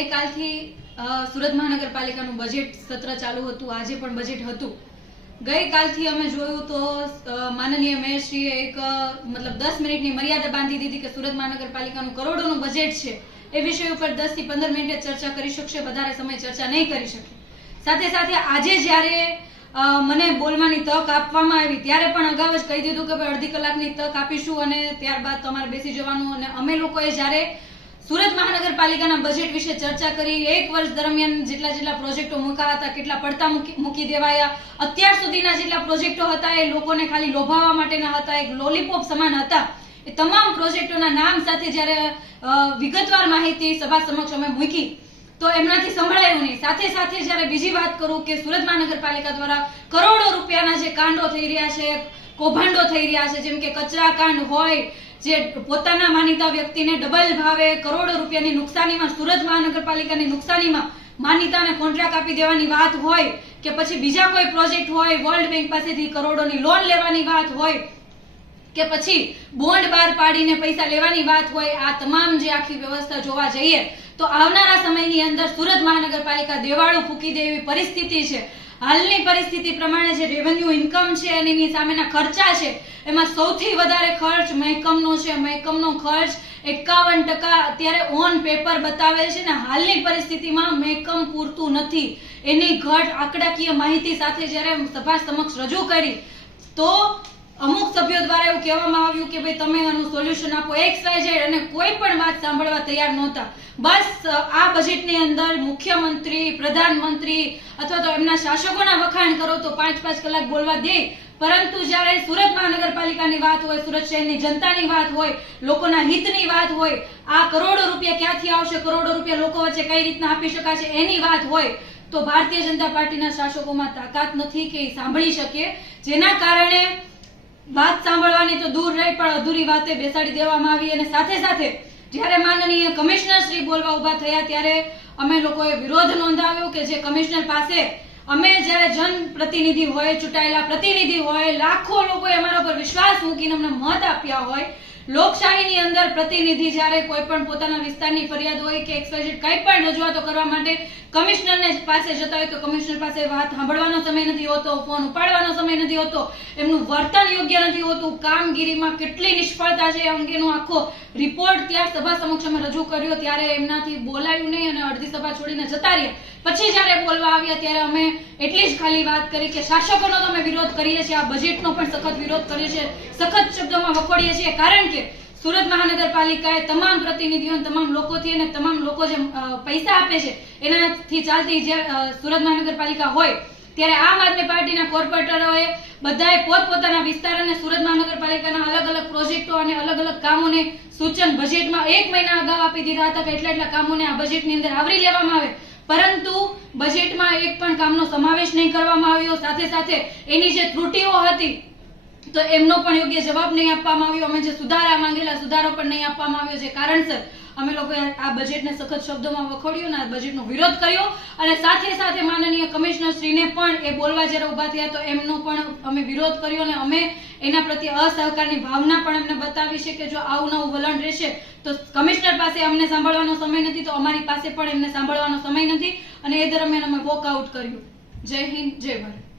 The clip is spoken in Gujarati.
ગઈકાલથી સુરત મહાનગરપાલિકાનું બજેટ સત્ર ચાલુ હતું. આજે પણ બજેટ હતું. ગઈકાલથી અમે જોયું તો માનનીય મેયરશ્રીએ એક 10 મિનિટની મર્યાદા બાંધી દીધી કે સુરત મહાનગરપાલિકાનું કરોડોનું બજેટ છે એ વિષય ઉપર 10 થી 15 મિનિટ ચર્ચા કરી શકશે, વધારે સમય ચર્ચા નહીં કરી શકે. સાથે સાથે આજે જ્યારે મને બોલવાની તક આપવામાં આવી ત્યારે પણ અગાઉ જ કહી દીધું કે ભાઈ અડધી કલાકની તક આપીશું અને ત્યારબાદ તમારે બેસી જવાનું. અને અમે લોકોએ જ્યારે સુરત મહાનગરપાલિકાના બજેટ વિશે ચર્ચા કરી, એક વર્ષ દરમિયાન જેટલા પ્રોજેક્ટો મૂકાયા હતા, કેટલા પડતા મૂકી દેવાયા, અત્યાર સુધીના જેટલા પ્રોજેક્ટો હતા એ લોકોને ખાલી લોભાવવા માટેના હતા, એક લોલીપોપ સમાન હતા. એ તમામ પ્રોજેક્ટોના નામ સાથે જ્યારે વિગતવાર માહિતી સભા સમક્ષ અમે મૂકી તો એમનાથી સંભળાયું નહીં. સાથે સાથે જ્યારે બીજી વાત કરું કે સુરત મહાનગરપાલિકા દ્વારા કરોડો રૂપિયાના જે કાંડો થઈ રહ્યા છે, કૌભાંડો થઈ રહ્યા છે, જેમ કે કચરા કાંડ હોય, જે પોતાના માનીતા વ્યક્તિને ડબલ ભાવે કરોડો રૂપિયાની નુકસાનીમાં, સુરત મહાનગરપાલિકાની નુકસાનીમાં માન્યતાને કોન્ટ્રાક્ટ આપી દેવાની વાત હોય, કે પછી બીજા કોઈ પ્રોજેક્ટ હોય, વર્લ્ડ બેંક પાસેથી કરોડોની લોન લેવાની વાત હોય, કે પછી બોન્ડ બહાર પાડીને પૈસા લેવાની વાત હોય, આ તમામ જે આખી વ્યવસ્થા જોવા જઈએ તો આવનારા સમયની અંદર સુરત મહાનગરપાલિકા દેવાળું ફૂંકી દે એવી પરિસ્થિતિ છે. હાલની પરિસ્થિતિ પ્રમાણે જે રેવન્યુ ઇન્કમ છે અને એની સામેના ખર્ચા છે એમાં સૌથી વધારે ખર્ચ મહેકમનો છે. મહેકમનો ખર્ચ 51% અત્યારે ઓન પેપર બતાવે છે ને હાલની પરિસ્થિતિમાં મહેકમ પૂરતું નથી. એની ઘટ આંકડાકીય માહિતી સાથે જ્યારે સભા સમક્ષ રજૂ કરી તો અમુક સભ્યો દ્વારા એવું કહેવામાં આવ્યું કે ભાઈ તમે આનું સોલ્યુશન આપો, XYZ, અને કોઈ પણ વાત સાંભળવા તૈયાર નહોતા. બસ આ બજેટની અંદર મુખ્યમંત્રી, પ્રધાનમંત્રી અથવા તો એમના શાસકોના વખાણ કરો તો 5-5 કલાક બોલવા દે, પરંતુ જ્યારે સુરત મહાનગરપાલિકાની વાત હોય, સુરત શહેરની જનતાની વાત હોય, લોકોના હિતની વાત હોય, આ કરોડો રૂપિયા ક્યાંથી આવશે, કરોડો રૂપિયા લોકો વચ્ચે કઈ રીતના આપી શકાશે એની વાત હોય તો ભારતીય જનતા પાર્ટીના શાસકોમાં તાકાત નથી કે સાંભળી શકે. જેના કારણે વાત સાંભળવાની તો દૂર રહી પણ અધૂરી વાતે બેસાડી દેવામાં આવી. અને સાથે સાથે જ્યારે માનનીય કમિશનર શ્રી બોલવા ઉભા થયા ત્યારે અમે લોકોએ વિરોધ નોંધાવ્યો કે જે કમિશનર પાસે અમે જ્યારે જનપ્રતિનિધિ હોય, ચૂંટાયેલા પ્રતિનિધિ હોય, લાખો લોકોએ અમારા પર વિશ્વાસ મૂકીને અમને મત આપ્યા હોય, લોકશાહીની અંદર પ્રતિનિધિ જ્યારે કોઈ પણ પોતાના વિસ્તારની ફરિયાદ હોય કે XYZ કંઈ પણ રજૂઆતો કરવા માટે કમિશનરને પાસે જતા હોય તો કમિશનર પાસે વાત સાંભળવાનો સમય નથી હોતો, ફોન ઉપાડવાનો સમય નથી હોતો, એમનું વર્તન યોગ્ય નથી હોતું, કામગીરીમાં કેટલી નિષ્ફળતા છે અંગેનો આખો રિપોર્ટ ત્યાં સભા સમક્ષ અમે રજૂ કર્યો ત્યારે એમનાથી બોલાયું નહીં અને અડધી સભા છોડીને જતા રહ્યા. પછી જ્યારે બોલવા આવ્યા ત્યારે અમે એટલી જ ખાલી વાત કરી કે શાસકોનો તો અમે વિરોધ કરીએ છીએ, આ બજેટનો પણ સખત વિરોધ કરીએ છીએ, સખત શબ્દોમાં વખોડીએ છીએ, કારણ કે સુરત મહાનગરપાલિકાએ તમામ પ્રતિનિધિઓ, તમામ લોકોથી અને તમામ લોકો જે પૈસા આપે છે એનાથી ચાલતી જે સુરત મહાનગરપાલિકા હોય ત્યારે આમ આદમી પાર્ટીના કોર્પોરેટરોએ બધાએ પોતપોતાના વિસ્તાર અને સુરત મહાનગરપાલિકાના અલગ અલગ પ્રોજેક્ટો અને અલગ અલગ કામોને સૂચન બજેટમાં 1 મહિના અગાઉ આપી દીધા હતા કે એટલા કામોને આ બજેટની અંદર આવરી લેવામાં આવે, પરંતુ બજેટમાં એક પણ કામનો સમાવેશ નહીં કરવામાં આવ્યો. સાથે સાથે એની જે ત્રુટીઓ હતી તો એમનો પણ યોગ્ય જવાબ નહીં આપવામાં આવ્યો. અમે જે સુધારા માંગેલા સુધારો પણ નહીં આપવામાં આવ્યો, જે કારણસર અમે લોકોએ આ બજેટને સખત શબ્દોમાં વખોડ્યો અને આ બજેટનો વિરોધ કર્યો. અને સાથે સાથે માનનીય કમિશનર શ્રીને પણ એ બોલવા જ્યારે ઉભા થયા તો એમનો પણ અમે વિરોધ કર્યો અને અમે એના પ્રત્યે અસહકારની ભાવના પણ એમને બતાવી છે કે જો આવું નવું વલણ રહેશે તો કમિશનર પાસે અમને સાંભળવાનો સમય નથી તો અમારી પાસે પણ એમને સાંભળવાનો સમય નથી. અને એ દરમિયાન અમે વોકઆઉટ કર્યું. જય હિન્દ, જય ભારત.